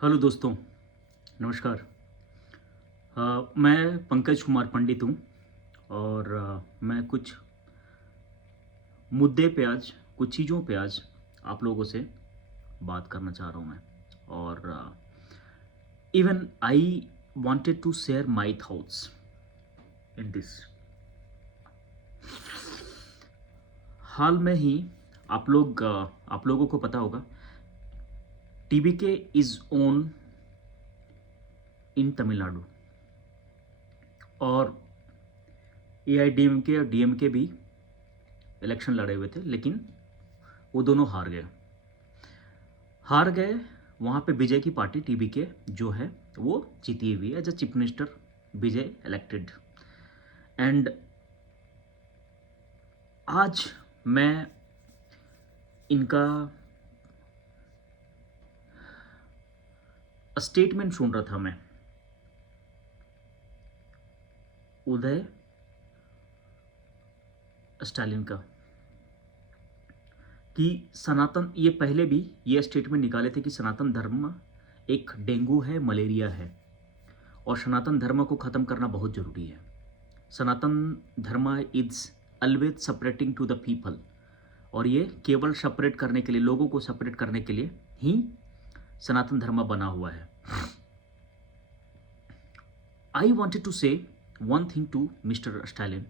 Hello दोस्तों, नमस्कार। मैं पंकज कुमार पंडित हूँ और मैं कुछ मुद्दे पे आज कुछ चीज़ों पे आज आप लोगों से बात करना चाह रहा हूँ मैं। और even I wanted to share my thoughts in this. हाल में ही आप लोगों को पता होगा, TBK is on in Tamil Nadu और एआईडीएमके और डीएमके भी इलेक्शन लड़े हुए थे, लेकिन वो दोनों हार गए। वहाँ पे विजय की पार्टी टीबीके जो है वो जीती हुई है as a chief minister. Vijay elected. And आज मैं इनका स्टेटमेंट सुन रहा था, मैं उदय स्टालिन का, कि सनातन, ये पहले भी ये स्टेटमेंट निकाले थे कि सनातन धर्म एक डेंगू है, मलेरिया है और सनातन धर्म को ख़त्म करना बहुत ज़रूरी है। Sanatan Dharma is always separating to the people, और ये केवल सेपरेट करने के लिए, लोगों को सेपरेट करने के लिए ही सनातन धर्म बना हुआ है। I wanted to say one thing to mister Stalin.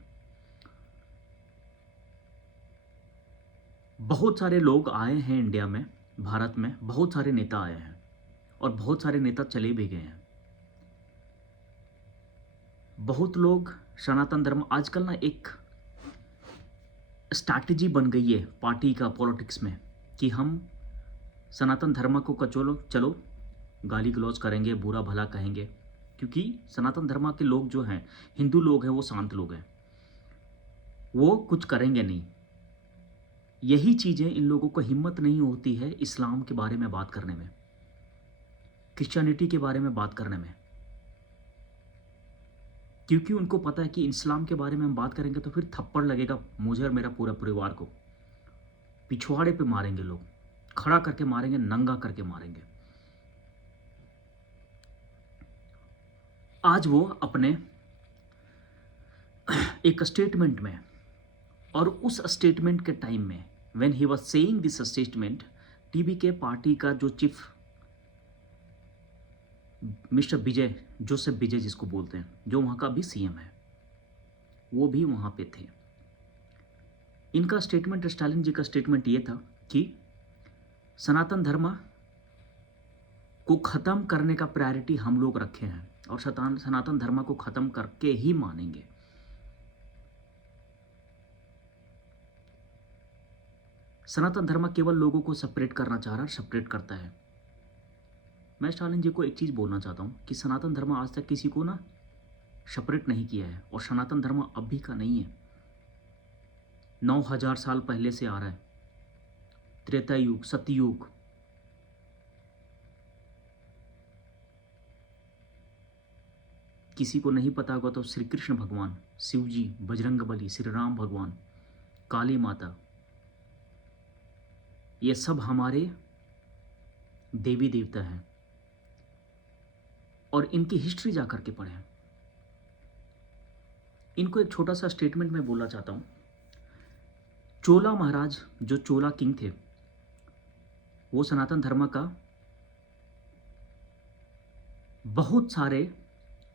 बहुत सारे लोग आए हैं इंडिया में, भारत में बहुत सारे नेता आए हैं और बहुत सारे नेता चले भी गए हैं। बहुत लोग सनातन धर्म, आजकल ना एक स्ट्रैटेजी बन गई है पार्टी का, पॉलिटिक्स में, कि हम सनातन धर्म को चलो चलो गाली गलौज करेंगे, बुरा भला कहेंगे, क्योंकि सनातन धर्म के लोग जो हैं, हिंदू लोग हैं, वो शांत लोग हैं, वो कुछ करेंगे नहीं। यही चीज़ें इन लोगों को हिम्मत नहीं होती है इस्लाम के बारे में बात करने में, क्रिश्चियनिटी के बारे में बात करने में, क्योंकि उनको पता है कि इस्लाम के बारे में हम बात करेंगे तो फिर थप्पड़ लगेगा मुझे और मेरा पूरा परिवार को, पिछवाड़े पे मारेंगे लोग, खड़ा करके मारेंगे, नंगा करके मारेंगे। आज वो अपने एक स्टेटमेंट में, और उस स्टेटमेंट के टाइम में, when he was saying this statement, TB के पार्टी का जो चीफ मिस्टर विजय, जोसेफ विजय जिसको बोलते हैं, जो वहाँ का भी सीएम है, वो भी वहाँ पे थे। इनका स्टेटमेंट, स्टालिन जी का स्टेटमेंट ये था कि सनातन धर्म को ख़त्म करने का प्रायोरिटी हम लोग रखे हैं और सनातन धर्म को ख़त्म करके ही मानेंगे। सनातन धर्म केवल लोगों को सेपरेट करना चाह रहा है, सेपरेट करता है। मैं स्टालिन जी को एक चीज़ बोलना चाहता हूँ कि सनातन धर्म आज तक किसी को ना सेपरेट नहीं किया है, और सनातन धर्म अभी का नहीं है, 9000 साल पहले से आ रहा है। त्रेता युग, सतयुग, किसी को नहीं पता होगा तो श्री कृष्ण भगवान, शिव जी, बजरंगबली, श्री राम भगवान, काली माता, ये सब हमारे देवी देवता हैं, और इनकी हिस्ट्री जा करके पढ़ें। इनको एक छोटा सा स्टेटमेंट मैं बोलना चाहता हूँ। चोला महाराज, जो चोला किंग थे, वो सनातन धर्म का बहुत सारे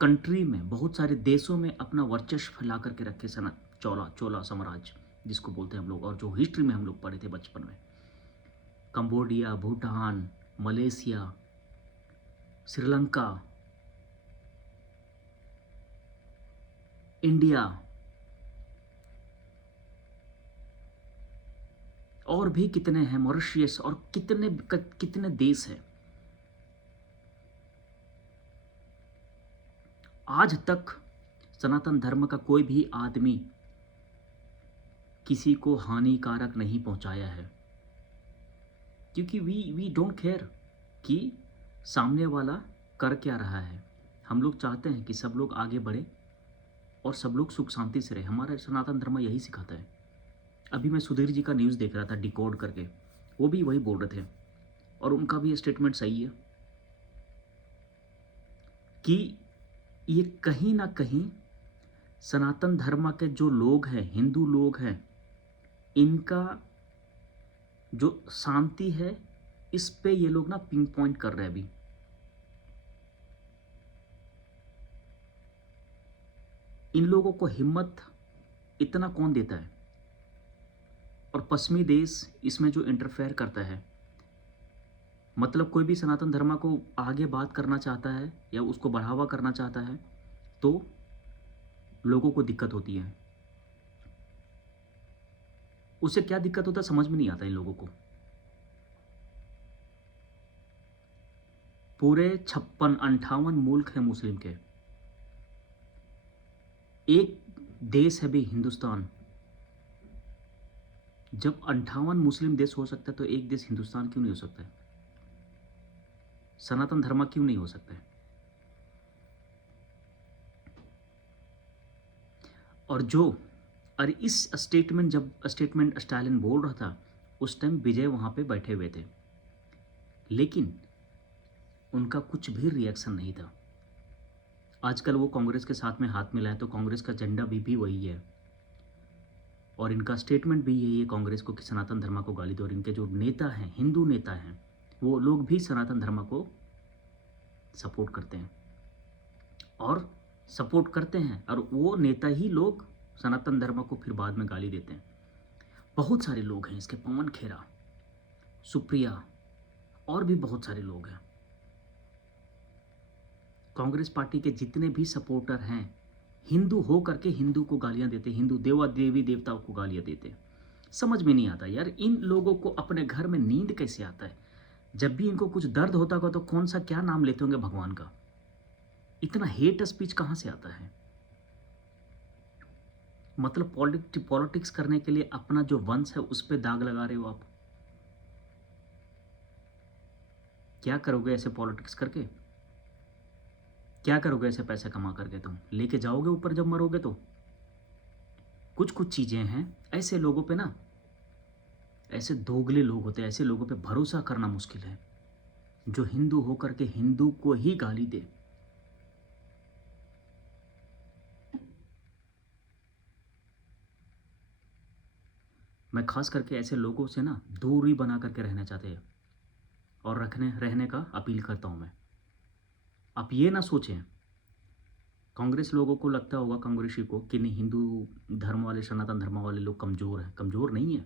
कंट्री में, बहुत सारे देशों में अपना वर्चस्व फैला करके रखे। चोला साम्राज्य जिसको बोलते हैं हम लोग, और जो हिस्ट्री में हम लोग पढ़े थे बचपन में, Cambodia, Bhutan, Malaysia, Sri Lanka, India, और भी कितने हैं, मॉरिशस, और कितने कितने देश हैं। आज तक सनातन धर्म का कोई भी आदमी किसी को हानिकारक नहीं पहुंचाया है, क्योंकि वी डोंट केयर कि सामने वाला कर क्या रहा है। हम लोग चाहते हैं कि सब लोग आगे बढ़े और सब लोग सुख शांति से रहे। हमारा सनातन धर्म यही सिखाता है। अभी मैं सुधीर जी का न्यूज़ देख रहा था, डिकोड करके, वो भी वही बोल रहे थे, और उनका भी स्टेटमेंट सही है। कि ये कहीं ना कहीं सनातन धर्म के जो लोग हैं, हिंदू लोग हैं, इनका जो शांति है, इस पे ये लोग ना पिंग पॉइंट कर रहे हैं अभी। इन लोगों को हिम्मत इतना कौन देता है? और पश्चिमी देश इसमें जो इंटरफेयर करता है, मतलब कोई भी सनातन धर्म को आगे बात करना चाहता है या उसको बढ़ावा करना चाहता है तो लोगों को दिक्कत होती है। उससे क्या दिक्कत होता है समझ में नहीं आता इन लोगों को। पूरे 56-58 मुल्क हैं मुस्लिम के, एक देश है भी हिंदुस्तान। जब 58 मुस्लिम देश हो सकता है तो एक देश हिंदुस्तान क्यों नहीं हो सकता है? सनातन धर्म क्यों नहीं हो सकता है? और जो और इस स्टेटमेंट, जब स्टेटमेंट स्टालिन बोल रहा था उस टाइम विजय वहां पे बैठे हुए थे, लेकिन उनका कुछ भी रिएक्शन नहीं था। आजकल वो कांग्रेस के साथ में हाथ मिलाए तो कांग्रेस का झंडा भी वही है और इनका स्टेटमेंट भी यही है कांग्रेस को कि सनातन धर्म को गाली दो। और इनके जो नेता हैं, हिंदू नेता हैं, वो लोग भी सनातन धर्म को सपोर्ट करते हैं और वो नेता ही लोग सनातन धर्म को फिर बाद में गाली देते हैं। बहुत सारे लोग हैं इसके, पवन खेरा, सुप्रिया और भी बहुत सारे लोग हैं। कांग्रेस पार्टी के जितने भी सपोर्टर हैं, हिंदू हो करके हिंदू को गालियां देते, हिंदू देवी देवताओं को गालियां देते। समझ में नहीं आता यार, इन लोगों को अपने घर में नींद कैसे आता है? जब भी इनको कुछ दर्द होता होगा तो कौन सा क्या नाम लेते होंगे भगवान का? इतना हेट स्पीच कहां से आता है? मतलब पॉलिटिक्स करने के लिए अपना जो वंश है उस पर दाग लगा रहे हो आप। क्या करोगे ऐसे पॉलिटिक्स करके? क्या करोगे ऐसे पैसे कमा करके? तुम लेके जाओगे ऊपर जब मरोगे तो? कुछ कुछ चीजें हैं ऐसे लोगों पे ना, ऐसे दोगले लोग होते हैं, ऐसे लोगों पे भरोसा करना मुश्किल है जो हिंदू होकर के हिंदू को ही गाली दे। मैं खास करके ऐसे लोगों से ना दूरी बना करके रहना चाहते हैं और रहने का अपील करता हूं मैं। आप ये ना सोचें, कांग्रेस लोगों को लगता होगा, कांग्रेसी को, कि नहीं हिंदू धर्म वाले, सनातन धर्म वाले लोग कमज़ोर हैं। कमज़ोर नहीं है।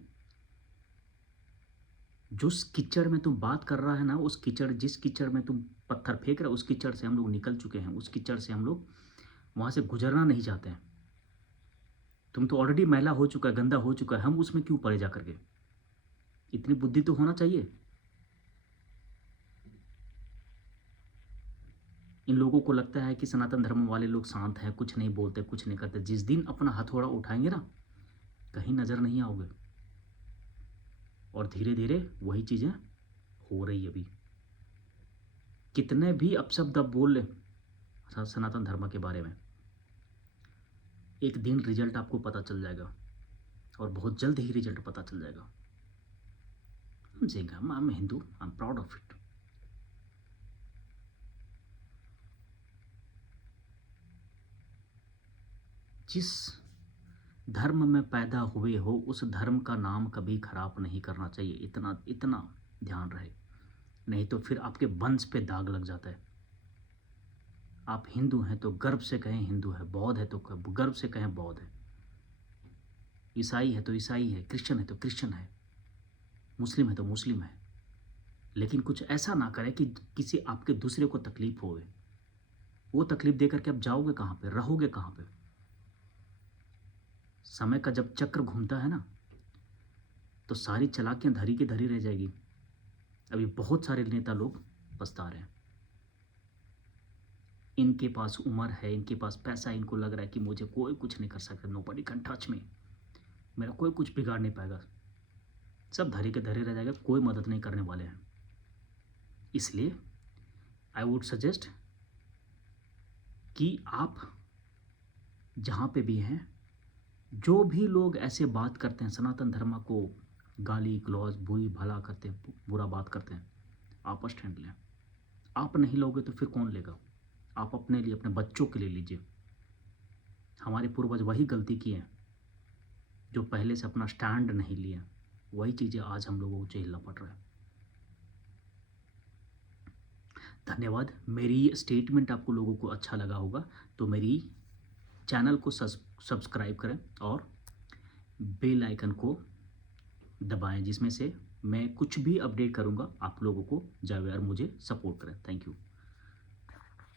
जो कीचड़ में तुम बात कर रहा है ना, उस कीचड़, जिस कीचड़ में तुम पत्थर फेंक रहे हो, उस कीचड़ से हम लोग निकल चुके हैं। उस कीचड़ से हम लोग वहाँ से गुजरना नहीं चाहते हैं। तुम तो ऑलरेडी मैला हो चुका है, गंदा हो चुका है, हम उसमें क्यों पड़े जा करके? इतनी बुद्धि तो होना चाहिए। इन लोगों को लगता है कि सनातन धर्म वाले लोग शांत हैं, कुछ नहीं बोलते, कुछ नहीं करते। जिस दिन अपना हथौड़ा उठाएंगे ना, कहीं नज़र नहीं आओगे। और धीरे धीरे वही चीज़ें हो रही अभी। कितने भी अपशब्द अब बोल ले सनातन धर्म के बारे में, एक दिन रिजल्ट आपको पता चल जाएगा और बहुत जल्द ही रिजल्ट पता चल जाएगा। समझेगा, I am Hindu, I am proud of it. जिस धर्म में पैदा हुए हो उस धर्म का नाम कभी खराब नहीं करना चाहिए। इतना इतना ध्यान रहे, नहीं तो फिर आपके वंश पे दाग लग जाता है। आप हिंदू हैं तो गर्व से कहें हिंदू है, बौद्ध है तो गर्व से कहें बौद्ध है, ईसाई है तो ईसाई है, क्रिश्चियन है तो क्रिश्चियन है, मुस्लिम है तो मुस्लिम है। लेकिन कुछ ऐसा ना करें कि किसी आपके दूसरे को तकलीफ होवे। वो तकलीफ देकर के आप जाओगे कहाँ पे, रहोगे कहाँ पे? समय का जब चक्र घूमता है ना, तो सारी चालाकियां धरी की धरी रह जाएगी। अभी बहुत सारे नेता लोग पछता रहे हैं। इनके पास उम्र है, इनके पास पैसा, इनको लग रहा है कि मुझे कोई कुछ नहीं कर सकता, नोबडी कैन टच मी, मेरा कोई कुछ बिगाड़ नहीं पाएगा। सब धरे के धरे रह जाएगा, कोई मदद नहीं करने वाले हैं। इसलिए आई वुड सजेस्ट कि आप जहाँ पे भी हैं, जो भी लोग ऐसे बात करते हैं, सनातन धर्म को गाली गलौज, बुरी भला करते हैं, बुरा बात करते हैं, आप स्टैंड लें। आप नहीं लोगे तो फिर कौन लेगा? आप अपने लिए, अपने बच्चों के लिए लीजिए। हमारे पूर्वज वही गलती किए हैं, जो पहले से अपना स्टैंड नहीं लिया, वही चीज़ें आज हम लोगों को झेलना पड़ रहा है। धन्यवाद। मेरी स्टेटमेंट आपको लोगों को अच्छा लगा होगा तो मेरी चैनल को सब्सक्राइब करें और बेल आइकन को दबाएं, जिसमें से मैं कुछ भी अपडेट करूंगा आप लोगों को जावे और मुझे सपोर्ट करें। Thank you.